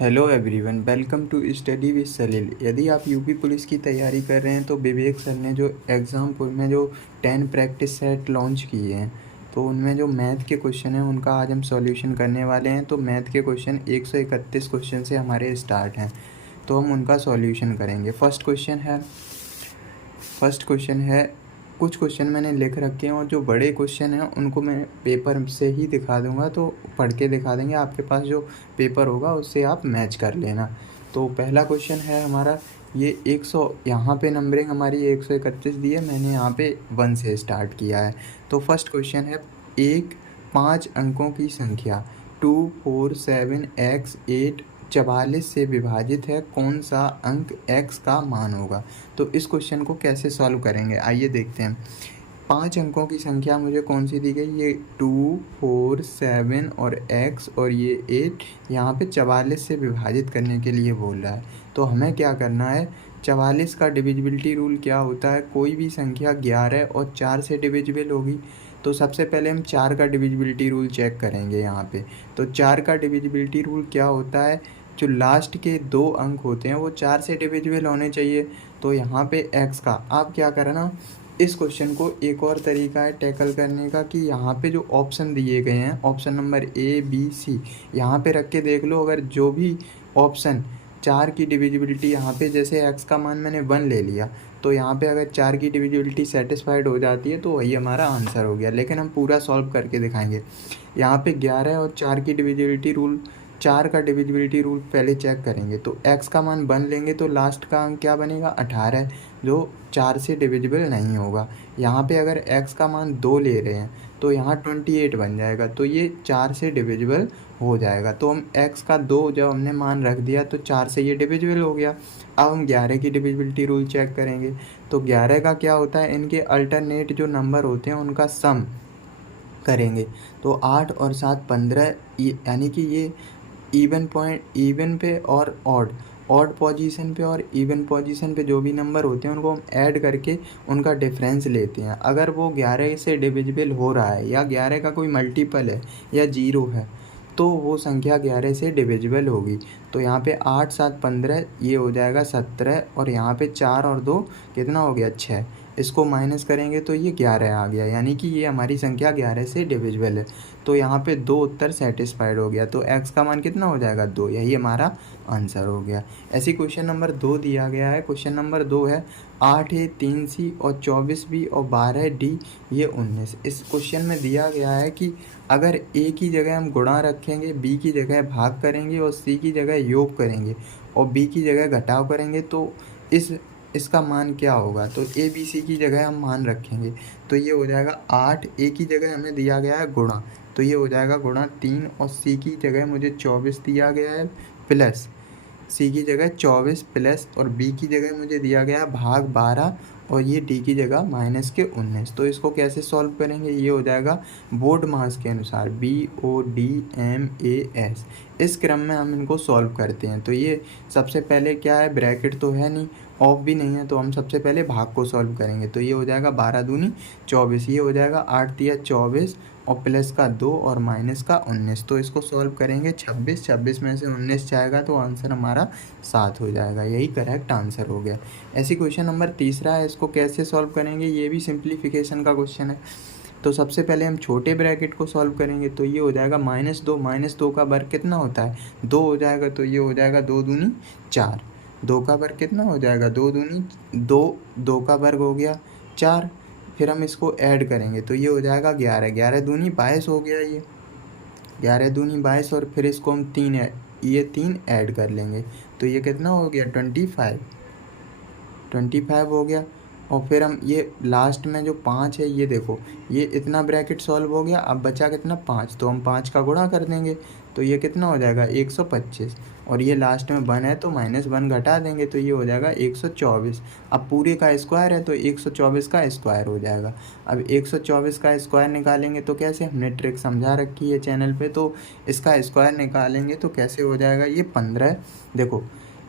Hello everyone, welcome to study with Salil. यदि आप UP police की तैयारी कर रहे हैं तो विवेक सर ने जो एग्ज़ाम में जो 10 प्रैक्टिस सेट लॉन्च किए हैं, तो उनमें जो मैथ के क्वेश्चन हैं उनका आज हम सॉल्यूशन करने वाले हैं। तो मैथ के क्वेश्चन 131 क्वेश्चन से हमारे स्टार्ट हैं, तो हम उनका सॉल्यूशन करेंगे। फर्स्ट क्वेश्चन है, कुछ क्वेश्चन मैंने लिख रखे हैं और जो बड़े क्वेश्चन हैं उनको मैं पेपर से ही दिखा दूंगा, तो पढ़ के दिखा देंगे। आपके पास जो पेपर होगा उससे आप मैच कर लेना। तो पहला क्वेश्चन है हमारा ये 100, यहाँ पे नंबरिंग हमारी 131 दी है, मैंने यहाँ पे 1 से स्टार्ट किया है। तो फर्स्ट क्वेश्चन है, एक 5 अंकों की संख्या 2 4 7 x 8 44 से विभाजित है, कौन सा अंक x का मान होगा। तो इस क्वेश्चन को कैसे सॉल्व करेंगे, आइए देखते हैं। 5 अंकों की संख्या मुझे कौन सी दी गई, ये 2 4 7 और x और ये 8 यहाँ पे 44 से विभाजित करने के लिए बोल रहा है। तो हमें क्या करना है, 44 का डिविजिबिलिटी रूल क्या होता है, कोई भी संख्या 11 और 4 से डिविजिबल होगी। तो सबसे पहले हम 4 का डिविजिबिलिटी रूल चेक करेंगे यहाँ पे। तो 4 का डिविजिबिलिटी रूल क्या होता है, जो लास्ट के 2 अंक होते हैं वो 4 से डिविजिबल होने चाहिए। तो यहाँ पे x का आप क्या करना, इस क्वेश्चन को एक और तरीका है टैकल करने का कि यहाँ पे जो ऑप्शन दिए गए हैं, option number A B C यहाँ पे रख के देख लो। अगर जो भी ऑप्शन 4 की डिविजिबिलिटी यहाँ पे, जैसे x का मान मैंने 1 ले लिया, तो यहाँ पे अगर 4 की डिविजिबिलिटी सेटिस्फाइड हो जाती है तो वही हमारा आंसर हो गया। लेकिन हम पूरा सॉल्व करके दिखाएंगे। यहाँ पे 11 और 4 की डिविजिबिलिटी रूल, 4 का डिविजिबिलिटी रूल पहले चेक करेंगे। तो x का मान 1 लेंगे तो लास्ट का अंक क्या बनेगा, 18, जो 4 से डिविजिबल नहीं होगा। यहाँ पे अगर x का मान 2 ले रहे हैं तो यहाँ 28 बन जाएगा, तो ये 4 से डिविजिबल हो जाएगा। तो हम x का 2 जब हमने मान रख दिया तो 4 से ये डिविजिबल हो गया। अब हम 11 की डिविजिबिलिटी रूल चेक करेंगे। तो 11 का क्या होता है, इनके अल्टरनेट जो नंबर होते हैं उनका सम करेंगे। तो 8 और 7 15, यानी कि ये इवन पे और ऑड पोजीशन पे और इवन पोजीशन पे जो भी नंबर होते हैं उनको हम ऐड करके उनका डिफरेंस लेते हैं। अगर वो 11 से डिविजिबल हो रहा है या 11 का कोई मल्टीपल है या 0 है तो वो संख्या 11 से डिविजिबल होगी। तो यहाँ पे 8 7 15 ये हो जाएगा 17, और यहाँ पे 4 और 2 कितना हो गया, 6। इसको माइनस करेंगे तो ये 11 आ गया, यानी कि ये हमारी संख्या 11 से डिविजिबल है। तो यहाँ पे 2 उत्तर सेटिस्फाइड हो गया। तो x का मान कितना हो जाएगा, 2, यही हमारा आंसर हो गया। ऐसी क्वेश्चन नंबर 2 दिया गया है। क्वेश्चन नंबर 2 है, 8A 3C और 24B और 12D ये 19। इस क्वेश्चन में दिया गया है कि अगर a की जगह हम गुणा रखेंगे, b की जगह भाग करेंगे और c की जगह योग करेंगे और b की जगह घटाव करेंगे तो इसका मान क्या होगा। तो a b c की जगह हम मान रखेंगे तो ये हो जाएगा 8, a की जगह हमें दिया गया है गुणा, तो ये हो जाएगा गुणा 3, और c की जगह मुझे 24 दिया गया है प्लस, c की जगह 24 प्लस, और b की जगह मुझे दिया गया है भाग 12, और ये d की जगह माइनस के 19। तो इसको कैसे सॉल्व करेंगे, ये हो जाएगा बोर्ड मास के अनुसार BODMAS। इस क्रम में हम इनको सॉल्व करते हैं। तो ये सबसे पहले क्या है, ब्रैकेट तो है नहीं, ऑफ भी नहीं है, तो हम सबसे पहले भाग को सॉल्व करेंगे। तो ये हो जाएगा 12 दूनी 24, ये हो जाएगा 8 तिया 24 और प्लस का 2 और माइनस का 19। तो इसको सॉल्व करेंगे, 26 में से 19 जाएगा तो आंसर हमारा 7 हो जाएगा, यही करेक्ट आंसर हो गया। ऐसी क्वेश्चन नंबर तीसरा है, इसको कैसे सॉल्व करेंगे, ये भी सिंप्लीफिकेशन का क्वेश्चन है। तो सबसे पहले हम छोटे ब्रैकेट को सॉल्व करेंगे। तो ये हो जाएगा -2 का वर्ग कितना होता है, 2 हो जाएगा। तो ये हो जाएगा 2 दूनी 4, 2 का वर्ग कितना हो जाएगा, 2 दूनी 2, 2 का वर्ग हो गया 4। फिर हम इसको ऐड करेंगे तो ये हो जाएगा 11, 11 दूनी 22 हो गया, ये 11 दूनी 22, और फिर इसको हम 3 ऐड कर लेंगे तो ये कितना हो गया, 25 हो गया। और फिर हम ये लास्ट में जो 5 है, ये देखो, ये इतना ब्रैकेट सॉल्व हो गया। अब बचा कितना, 5, तो हम 5 का गुणा कर देंगे तो ये कितना हो जाएगा, 125, और ये लास्ट में 1 है तो -1 घटा देंगे तो ये हो जाएगा 124। अब पूरे का स्क्वायर है तो 124 का स्क्वायर हो जाएगा। अब 124 का स्क्वायर निकालेंगे तो कैसे, हमने ट्रिक समझा रखी है चैनल पे, तो इसका स्क्वायर निकालेंगे तो कैसे हो जाएगा, ये 15। देखो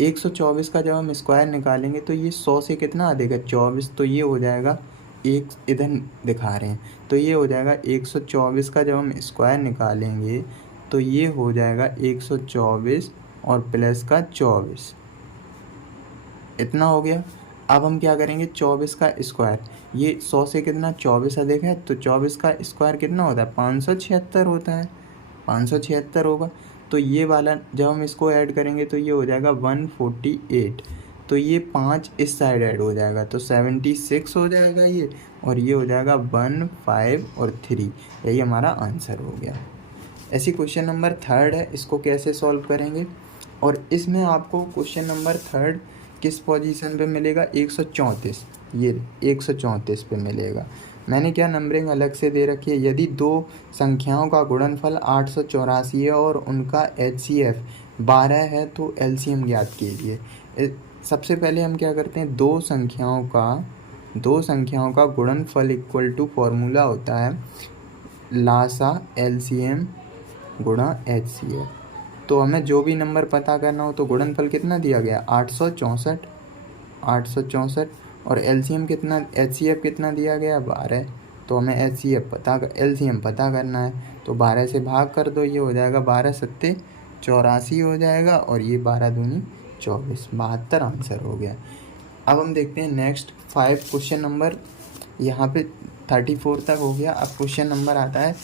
124 का जब हम स्क्वायर निकालेंगे तो ये 100 से कितना आ देगा, 24, तो ये हो जाएगा, एक इधर दिखा रहे हैं तो ये हो जाएगा 124 का जब हम स्क्वायर निकालेंगे तो ये हो जाएगा 124 और प्लस का 24, इतना हो गया। अब हम क्या करेंगे, 24 का स्क्वायर, ये 100 से कितना 24 अधिक है तो 24 का स्क्वायर कितना होता है, 576 होता है, 576 होगा। तो ये वाला जब हम इसको ऐड करेंगे तो ये हो जाएगा 148, तो ये 5 इस साइड ऐड हो जाएगा तो 76 हो जाएगा ये, और ये हो जाएगा 1, 5 और 3, यही हमारा आंसर हो गया। ऐसी क्वेश्चन नंबर 3 है, इसको कैसे सॉल्व करेंगे, और इसमें आपको क्वेश्चन नंबर 3 किस पोजीशन पे मिलेगा, 134, ये 134 पे मिलेगा। मैंने क्या नंबरिंग अलग से दे रखी है, यदि दो संख्याओं का गुणनफल 884 है और उनका HCF 12 है तो LCM ज्ञात कीजिए। सबसे पहले हम क्या करते हैं, दो संख्याओं का गुणनफल इक्वल टू फॉर्मूला होता है लासा LCM गुणा HCF। तो हमें जो भी नंबर पता करना हो तो गुणनफल कितना दिया गया, 864, और LCM कितना, HCF कितना दिया गया, 12। तो हमें LCM पता करना है, तो 12 से भाग कर दो, ये हो जाएगा 12 सत्ते 84 हो जाएगा, और ये 12 दूनी 24, 72 आंसर हो गया। अब हम देखते हैं नेक्स्ट 5 क्वेश्चन नंबर, यहाँ पे 34 तक हो गया। अब क्वेश्चन नंबर आता है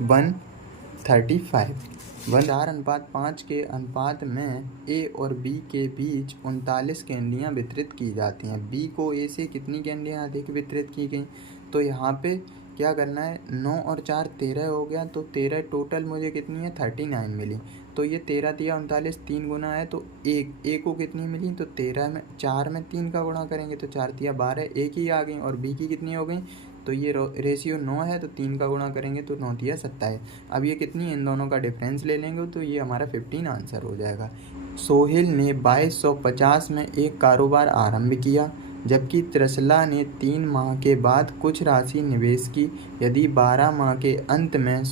135। 4:5 के अनुपात में A और B के बीच 39 कैंडियाँ वितरित की जाती हैं। B को A से कितनी कैंडियाँ अधिक वितरित की गई, तो यहाँ पे क्या करना है, 9 और 4 13 हो गया, तो 13 टोटल मुझे कितनी है, 39 मिली। तो ये 13 तिया 39, 3 गुना है तो A को कितनी मिली, तो 13 में 4 में 3 का गुणा करेंगे तो 4 तिया 12, एक ही आ गई, और B की कितनी हो गई, तो ये रेशियो 9 है तो 3 का गुणा करेंगे तो 9 तिया 27। अब ये कितनी, इन दोनों का डिफरेंस ले लेंगे तो ये हमारा 15 आंसर हो जाएगा। सोहेल ने 2250 में एक कारोबार आरंभ किया, जबकि त्रिशला ने 3 माह के बाद कुछ राशि निवेश की। यदि 12 माह के अंत में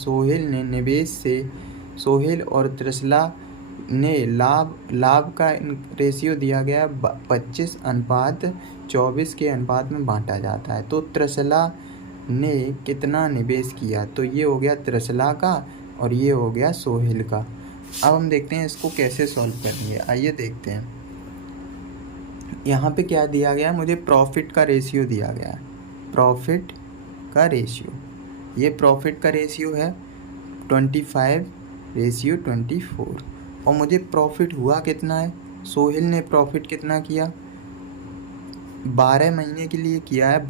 सोहेल और त्रिशला ने लाभ का रेशियो दिया गया 25:24 के अनुपात में बांटा जाता है, तो त्रिशला ने कितना निवेश किया, तो ये हो गया त्रिशला का और ये हो गया सोहेल का। अब हम देखते हैं इसको कैसे सॉल्व करेंगे, आइए देखते हैं। यहाँ पे क्या दिया गया है, मुझे प्रॉफिट का रेशियो दिया गया है, प्रॉफिट का रेशियो, ये प्रॉफिट का रेशियो है 25:24, और मुझे प्रॉफिट हुआ कितना है, सोहेल ने प्रॉफिट कितना किया, 12 महीने के लिए किया है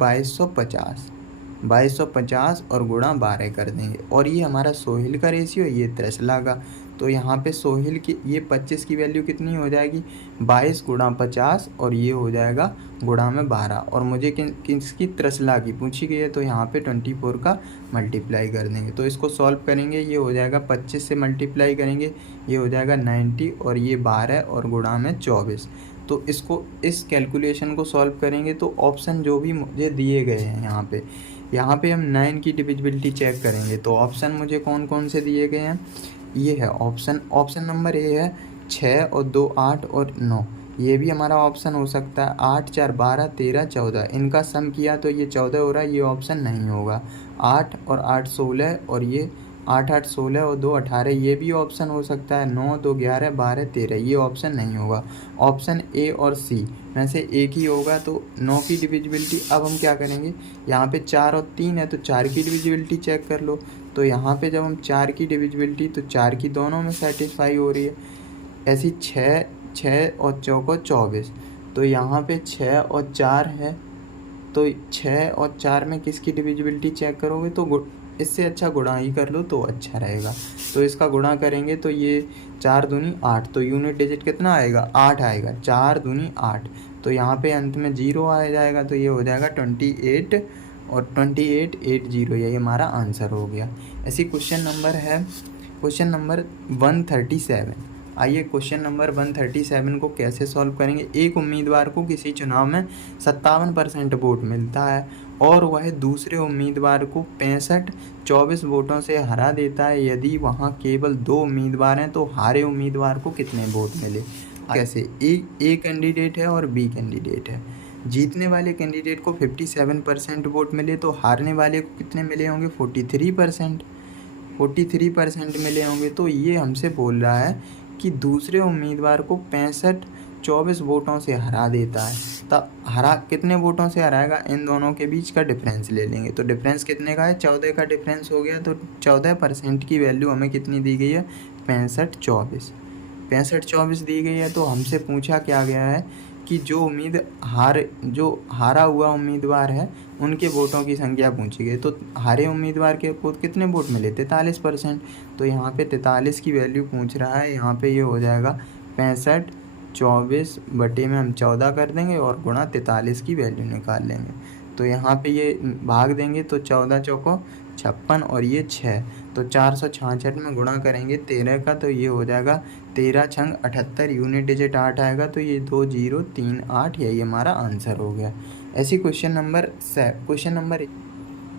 2250 और गुणा 12 कर देंगे, और ये हमारा सोहेल का रेशियो, ये त्रिशला का। तो यहाँ पे सोहेल की ये 25 की वैल्यू कितनी हो जाएगी, 22 गुणा 50, और ये हो जाएगा गुणा में 12, और मुझे किसकी, त्रिशला की पूछी गई है, तो यहाँ पे 24 का मल्टीप्लाई कर देंगे। तो इसको सॉल्व करेंगे, ये हो जाएगा 25 से मल्टीप्लाई करेंगे, ये हो जाएगा 90, और ये 12 और गुणा में 24। तो इस कैलकुलेशन को सॉल्व करेंगे तो ऑप्शन जो भी मुझे दिए गए हैं यहाँ पे हम 9 की डिविजिबिलिटी चेक करेंगे, तो ऑप्शन मुझे कौन कौन से दिए गए हैं, ये है ऑप्शन नंबर ए है 6 और 2 8 और 9, ये भी हमारा ऑप्शन हो सकता है। 8 4 12 13 14, इनका सम किया तो ये 14 हो रहा है, ये ऑप्शन नहीं होगा। 8 और 8 16, और ये 8 8 16 और 2 18, ये भी ऑप्शन हो सकता है। 9 2 11 12 13, ये ऑप्शन नहीं होगा। ऑप्शन ए और सी में से एक ही होगा, तो 9 की डिविजिबिलिटी। अब हम क्या करेंगे, यहाँ पे 4 और 3 है तो 4 की डिविजिबिलिटी चेक कर लो, तो यहाँ पे जब हम 4 की डिविजिबिलिटी, तो 4 की दोनों में सेटिस्फाई हो रही है। ऐसी 6 और चौको 24, तो यहाँ पे 6 और 4 है, तो 6 और 4 में किसकी डिविजिबिलिटी चेक करोगे, तो इससे अच्छा गुणा ही कर लो तो अच्छा रहेगा। तो इसका गुणा करेंगे तो ये 4 दूनी 8, तो यूनिट डिजिट कितना आएगा, 8 आएगा, 4 दूनी 8, तो यहाँ पे अंत में 0 आ जाएगा, तो ये हो जाएगा 28 और 2880, यही हमारा आंसर हो गया। ऐसी क्वेश्चन नंबर है क्वेश्चन नंबर 137। आइए क्वेश्चन नंबर 137 को कैसे सॉल्व करेंगे। एक उम्मीदवार को किसी चुनाव में 57% वोट मिलता है और वह दूसरे उम्मीदवार को 65-24 वोटों से हरा देता है। यदि वहाँ केवल 2 उम्मीदवार हैं तो हारे उम्मीदवार को कितने वोट मिले। कैसे, ए कैंडिडेट है और बी कैंडिडेट है। जीतने वाले कैंडिडेट को 57% वोट मिले तो हारने वाले को कितने मिले होंगे, 43% मिले होंगे। तो ये हमसे बोल रहा है कि दूसरे उम्मीदवार को 65-24 वोटों से हरा देता है। तब हरा कितने वोटों से हराएगा, इन दोनों के बीच का डिफरेंस ले लेंगे। तो डिफरेंस कितने का है, 14 का डिफरेंस हो गया। तो 14% की वैल्यू हमें कितनी दी गई है, 65-24 दी गई है। तो हमसे पूछा क्या गया है कि जो हारा हुआ उम्मीदवार है उनके वोटों की संख्या पूछी गई। तो हारे उम्मीदवार के को कितने वोट मिले, 43%। तो यहाँ पे 43 की वैल्यू पूछ रहा है। यहाँ पे ये हो जाएगा 65-24 बटे में हम 14 कर देंगे और गुणा 43 की वैल्यू निकाल लेंगे। तो यहाँ पे ये भाग देंगे तो 14 चौको 56 और ये 6, तो 466 में गुणा करेंगे 13 का, तो ये हो जाएगा 13 छंग 78, यूनिट डिजिट 8 आएगा। तो ये 2038, यही हमारा आंसर हो गया। ऐसी क्वेश्चन नंबर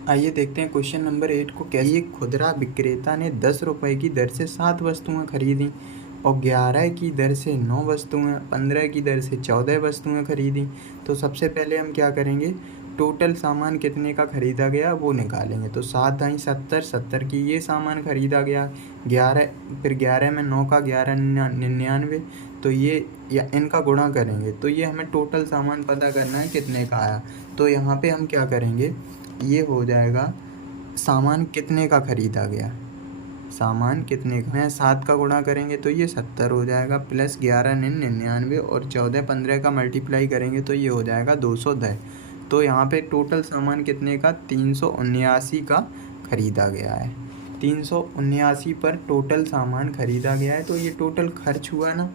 आइए देखते हैं क्वेश्चन नंबर 8 को कैसे। एक खुदरा विक्रेता ने 10 रुपये की दर से 7 वस्तुएं खरीदी और 11 की दर से 9 वस्तुएं, 15 की दर से 14 वस्तुएं खरीदी। तो सबसे पहले हम क्या करेंगे, टोटल सामान कितने का खरीदा गया वो निकालेंगे। तो 7 आई 70, 70 की ये सामान खरीदा गया। 11 फिर 11 में 9 का 11 99, तो ये या इनका गुणा करेंगे। तो ये हमें टोटल सामान पता करना है कितने का आया। तो यहाँ पे हम क्या करेंगे, ये हो जाएगा सामान कितने का खरीदा गया, सामान कितने का है, 7 का गुणा करेंगे तो ये 70 हो जाएगा, प्लस 11 99 और 14 15 का मल्टीप्लाई करेंगे तो ये हो जाएगा 210। तो यहाँ पे टोटल सामान कितने का, 379 का खरीदा गया है। 379 पर टोटल सामान खरीदा गया है। तो ये टोटल खर्च हुआ ना।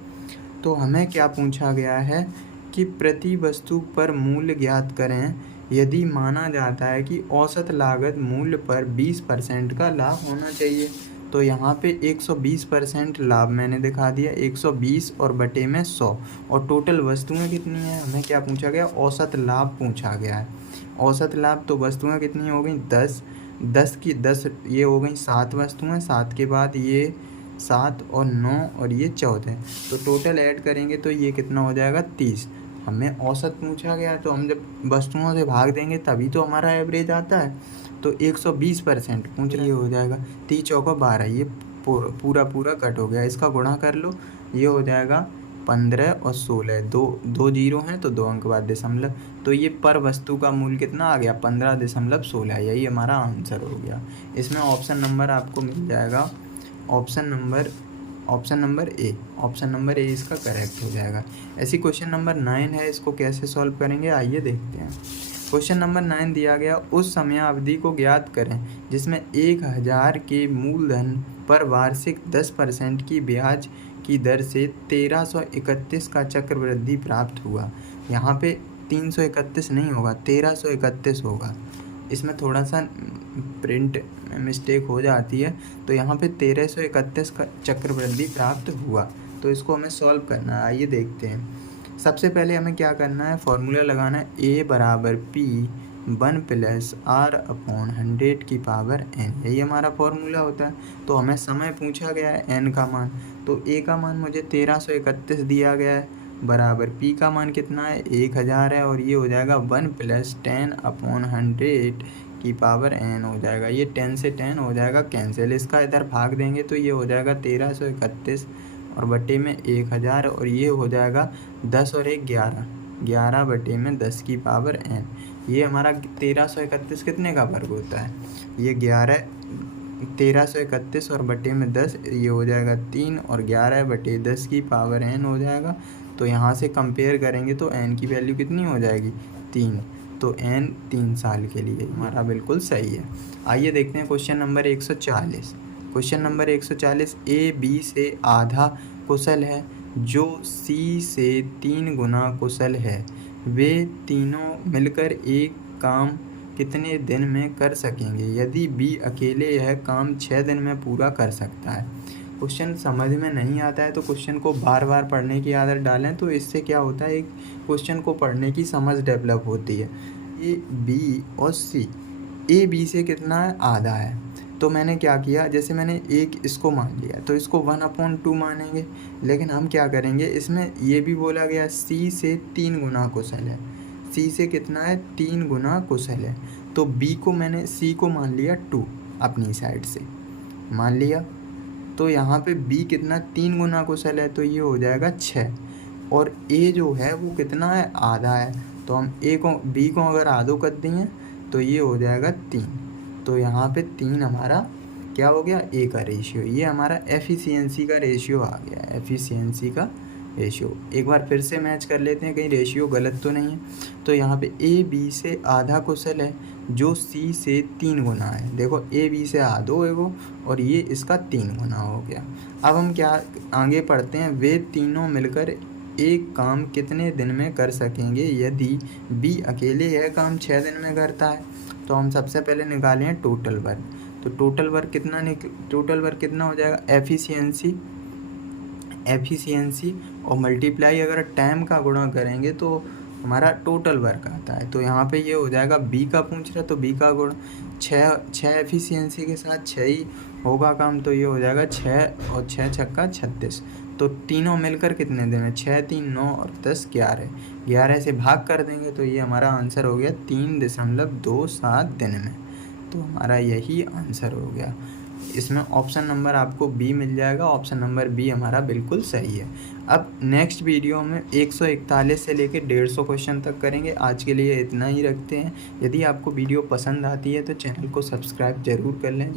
तो हमें क्या पूछा गया है कि प्रति वस्तु पर मूल्य ज्ञात करें यदि माना जाता है कि औसत लागत मूल्य पर 20% का लाभ होना चाहिए। तो यहाँ पे 120% लाभ मैंने दिखा दिया, 120 और बटे में 100, और टोटल वस्तुएं कितनी हैं, हमें क्या पूछा गया, औसत लाभ पूछा गया है। औसत लाभ तो वस्तुएं कितनी हो गई, 10 की 10, ये हो गई 7 वस्तुएं, 7 के बाद ये 7 और 9 और ये 14, तो टोटल ऐड करेंगे तो ये कितना हो जाएगा, 30। हमें औसत पूछा गया है तो हम जब वस्तुओं से भाग देंगे तभी तो हमारा एवरेज आता है। तो 120% पूछ रही हो जाएगा, 30 चौका 12, ये पूरा कट हो गया। इसका गुणा कर लो, ये हो जाएगा 15 और 16, दो जीरो हैं तो 2 अंक बाद दशमलव। तो ये पर वस्तु का मूल्य कितना आ गया, 15.16, यही हमारा आंसर हो गया। इसमें ऑप्शन नंबर आपको मिल जाएगा, ऑप्शन नंबर ए इसका करेक्ट हो जाएगा। ऐसी क्वेश्चन नंबर 9 है, इसको कैसे सॉल्व करेंगे आइए देखते हैं। क्वेश्चन नंबर 9 दिया गया, उस समयावधि को ज्ञात करें जिसमें 1000 के मूलधन पर वार्षिक 10% की ब्याज की दर से 1331 का चक्रवृद्धि प्राप्त हुआ। यहाँ पे 331 नहीं होगा, 1331 होगा। इसमें थोड़ा सा प्रिंट मिस्टेक हो जाती है। तो यहाँ पे 1331 का चक्रवृद्धि प्राप्त हुआ। तो इसको हमें सॉल्व करना है, आइए देखते हैं। सबसे पहले हमें क्या करना है, फॉर्मूला लगाना है, A बराबर P 1 + R/100 की पावर n, यही हमारा फॉर्मूला होता है। तो हमें समय पूछा गया है n का मान, तो A का मान मुझे 1331 दिया गया है, बराबर P का मान कितना है, 1000 है, और ये हो जाएगा 1 + 10/100 की पावर n हो जाएगा। ये 10 से 10 हो जाएगा कैंसिल, इसका इधर भाग देंगे तो ये हो जाएगा 1331 और बटे में 1000, और ये हो जाएगा 10 और 1 11, 11 बटे में 10 की पावर n। ये हमारा 1331 कितने का वर्ग होता है, ये 1331 और बटे में 10, ये हो जाएगा 3, और 11 बटे 10 की पावर n हो जाएगा। तो यहाँ से कंपेयर करेंगे तो n की वैल्यू कितनी हो जाएगी, 3। तो n 3 साल के लिए हमारा बिल्कुल सही है। आइए देखते हैं question number 140। Question number 140, A B से आधा कुशल है जो C से 3 गुना कुशल है, वे तीनों मिलकर एक काम कितने दिन में कर सकेंगे यदि B अकेले यह काम 6 दिन में पूरा कर सकता है। क्वेश्चन समझ में नहीं आता है तो क्वेश्चन को बार बार पढ़ने की आदत डालें, तो इससे क्या होता है, एक क्वेश्चन को पढ़ने की समझ डेवलप होती है। A B और C, A B से कितना है, आधा है। तो मैंने क्या किया, जैसे मैंने एक इसको मान लिया तो इसको 1/2 मानेंगे, लेकिन हम क्या करेंगे, इसमें ये भी बोला गया C से 3 गुना कुशल है, C से कितना है, 3 गुना कुशल है। तो C को मान लिया 2 अपनी साइड से मान लिया, तो यहाँ पे बी कितना 3 गुना कुशल है, तो ये हो जाएगा 6। और ए जो है वो कितना है, आधा है, तो हम बी को अगर आधो कर दिए तो ये हो जाएगा 3। तो यहाँ पे 3 हमारा क्या हो गया, ए का रेशियो। ये हमारा एफिशिएंसी का रेशियो आ गया, एफिशिएंसी का रेशियो। एक बार फिर से मैच कर लेते हैं कहीं रेशियो गलत तो नहीं है। तो यहाँ पे ए बी से आधा कुशल है जो सी से 3 गुना है। देखो ए बी से आधो है वो, और ये इसका 3 गुना हो गया। अब हम क्या आगे पढ़ते हैं, वे तीनों मिलकर एक काम कितने दिन में कर सकेंगे यदि बी अकेले यह काम 6 दिन में करता है। तो हम सबसे पहले निकालें टोटल वर्क। तो टोटल वर्क कितना हो जाएगा, एफिशिएंसी और मल्टीप्लाई अगर टाइम का गुणा करेंगे तो हमारा टोटल वर्क आता है। तो यहाँ पे ये हो जाएगा, बी का पूछ रहा है तो बी का गुण 6 एफिशिएंसी के साथ 6 ही होगा काम, तो ये हो जाएगा 6 और 6 छक्का 36। तो तीनों मिलकर कितने दिन में, 6 3 9 और 10 11 से भाग कर देंगे तो ये हमारा आंसर हो गया 3.27 दिन में। तो हमारा यही आंसर हो गया। इसमें ऑप्शन नंबर आपको बी मिल जाएगा, ऑप्शन नंबर बी हमारा बिल्कुल सही है। अब नेक्स्ट वीडियो में 141 से लेकर 150 क्वेश्चन तक करेंगे। आज के लिए इतना ही रखते हैं। यदि आपको वीडियो पसंद आती है तो चैनल को सब्सक्राइब ज़रूर कर लें।